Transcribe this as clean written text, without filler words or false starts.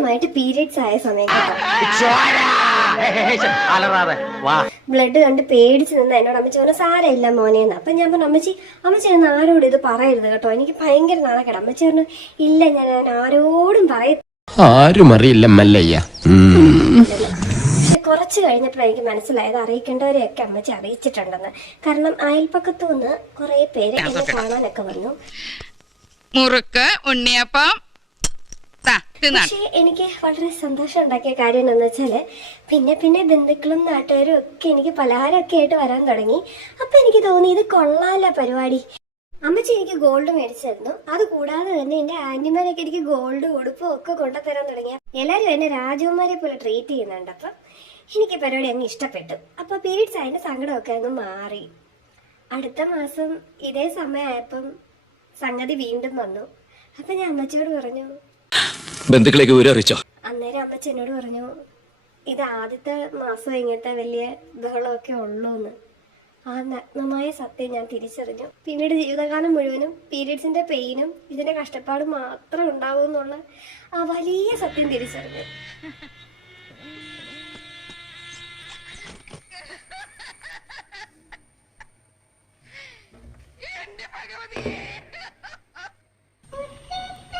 ആദ്യമായിട്ട് പീരിയഡ്സ് ആയ സമയം ബ്ലഡ് കണ്ട് പേടിച്ച് നിന്ന് എന്നോട് അമ്മച്ചി പറഞ്ഞു സാരമില്ല മോനേന്ന്. അപ്പൊ ഞാൻ പറഞ്ഞു അമ്മച്ചി എന്ന് ആരോടും ഇത് പറയരുത് കേട്ടോ, എനിക്ക് ഭയങ്കര നാണക്കേട്. അമ്മച്ചി പറഞ്ഞു ഇല്ല ഞാൻ ആരോടും ആരും അറിയില്ല മല്ലയ്യ. പക്ഷെ കുറച്ച് കഴിഞ്ഞപ്പോഴാണ് എനിക്ക് മനസ്സിലായത് അറിയിക്കേണ്ടവരെയൊക്കെ അമ്മച്ചി അറിയിച്ചിട്ടുണ്ടെന്ന്. കാരണം അയൽപ്പക്കത്തു നിന്ന് കുറെ പേര് എന്നെ കാണാനൊക്കെ വന്നു. മുറുക്ക് ഉണ്ണിയപ്പം. പക്ഷേ എനിക്ക് വളരെ സന്തോഷം ഉണ്ടാക്കിയ കാര്യം എന്താണെന്ന് വെച്ചാല് പിന്നെ ബന്ധുക്കളും നാട്ടുകാരും ഒക്കെ എനിക്ക് പലഹാരമൊക്കെ ആയിട്ട് വരാൻ തുടങ്ങി. അപ്പൊ എനിക്ക് തോന്നി ഇത് കൊള്ളാല പരിപാടി. അമ്മച്ചി എനിക്ക് ഗോൾഡ് മേടിച്ചു തന്നു. അത് കൂടാതെ തന്നെ എന്റെ ആന്റിമാരൊക്കെ എനിക്ക് ഗോൾഡ് ഉടുപ്പും ഒക്കെ കൊണ്ടുതരാൻ തുടങ്ങിയ എല്ലാരും എന്നെ രാജകുമാരെ പോലെ ട്രീറ്റ് ചെയ്യുന്നുണ്ട്. അപ്പം എനിക്ക് പരിപാടി അങ്ങ് ഇഷ്ടപ്പെട്ടു. അപ്പൊ പീരീഡ്സ് അതിന്റെ സങ്കടമൊക്കെ അങ്ങ് മാറി. അടുത്ത മാസം ഇതേ സമയമായപ്പം സംഗതി വീണ്ടും വന്നു. അപ്പൊ ഞാൻ അമ്മച്ചിയോട് പറഞ്ഞു, ബന്ധുക്കളേക്ക് വിവരം അറിയിച്ചോ? അന്നേരം അമ്മച്ചി എന്നോട് പറഞ്ഞു ഇത് ആദ്യത്തെ മാസം ഇങ്ങനത്തെ വലിയ ബഹളമൊക്കെ ഉള്ളൂന്ന്. ആ നഗ്നമായ സത്യം ഞാൻ തിരിച്ചറിഞ്ഞു. പിന്നീട് ജീവിതകാലം മുഴുവനും പീരീഡ്സിന്റെ പെയിനും ഇതിന്റെ കഷ്ടപ്പാടും മാത്രം ഉണ്ടാവും എന്നുള്ള ആ വലിയ സത്യം തിരിച്ചറിഞ്ഞു. എന്റെ ഭഗവതിയെ